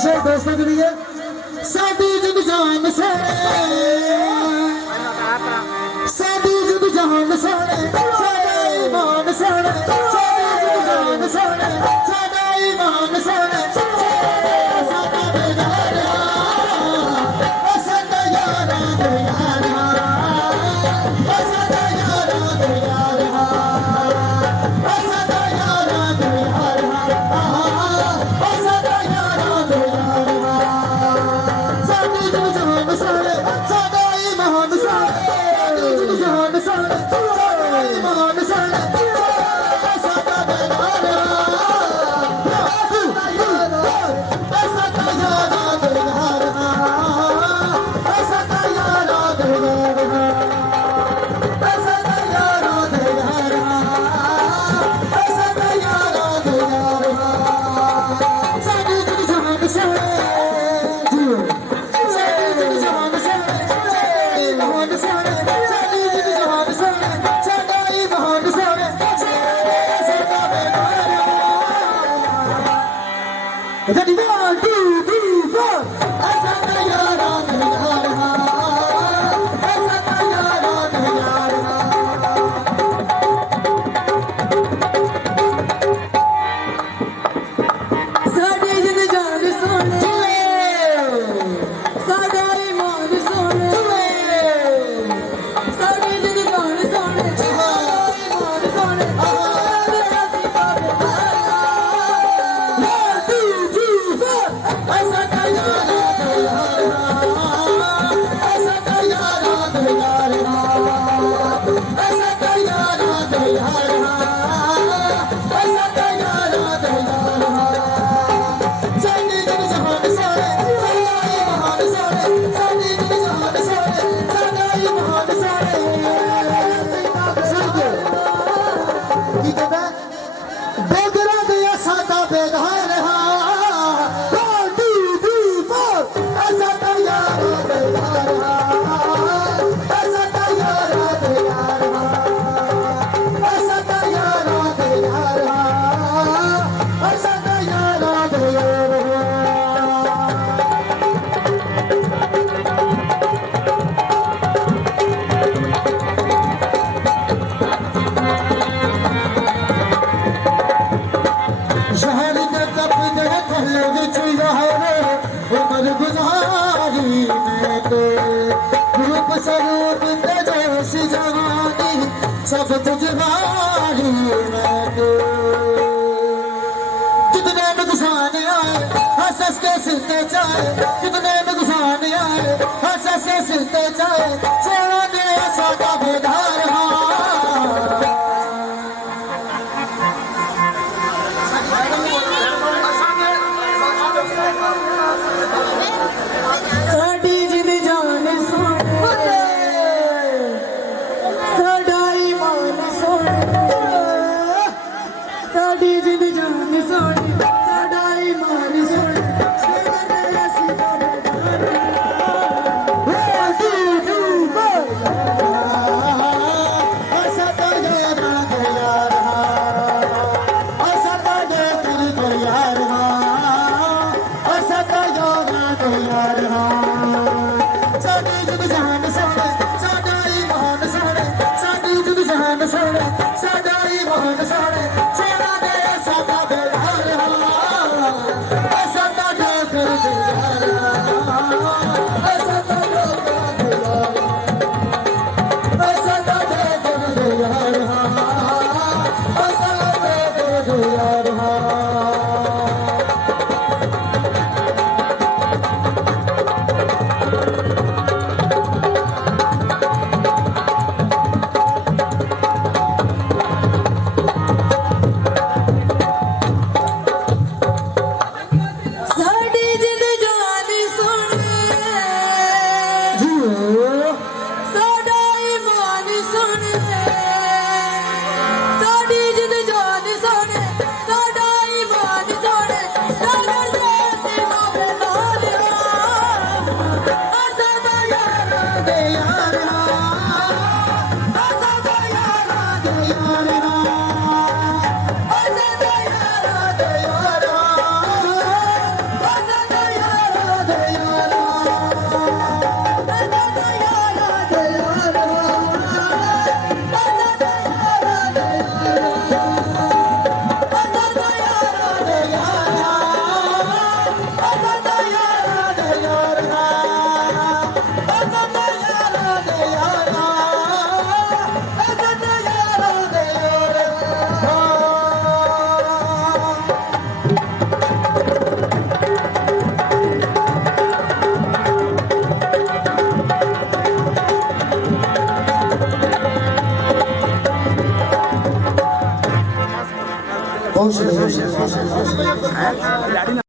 Special दोस्तों के लिए साडी जुद जान सोने साडी जुद जान सोने साडा ईमान सोने साडी जुद जान सोने साडा ईमान सोने साडा बेदारा साडा यारा दे यारा साडा यारा दे यारा साडा यारा दे यारा साडा यारा दे यारा साडी जुद जान सोने साडा ईमान सोने साडी जुद जान सोने साडा ईमान सोने साडा बेदारा Ready, 1, 2, 3, 4. ऐसा तैयारा तैयारा ऐसा तैयारा तैयारा साडी जिद जान सोने साडा ईमान सोने साडी जिद जान सोने साडा ईमान सोने ऐसा तैयारा ऐसा तैयारा ऐसा तैयारा ऐसा तैयारा साडी जुद जान सोने साडा ईमान सोने साडी जुद जान सोने साडा ईमान सोने की कहता बेगरा दिया सादा बेधार स्वरूप तेजस जवानी सब तुझवारी मैं तो कितने नुकसान आए हंस हंस के सिलते जाए कितने नुकसान आए हंस हंस के सिलते जाए सोना ने ऐसा का बेधार साडी जिद जान सोने साडा ईमान सोने साडी जिद जान सोने साडा ईमान सोने साडा ईमान सोने सोना दे सादा बेधारा ऐसा ताड़ा कर दियारा ऐसा ताड़ा कर दियारा ऐसा ताड़ा कर दियारा ऐसा ताड़ा कर दियारा साडी जिद जान खुश रहो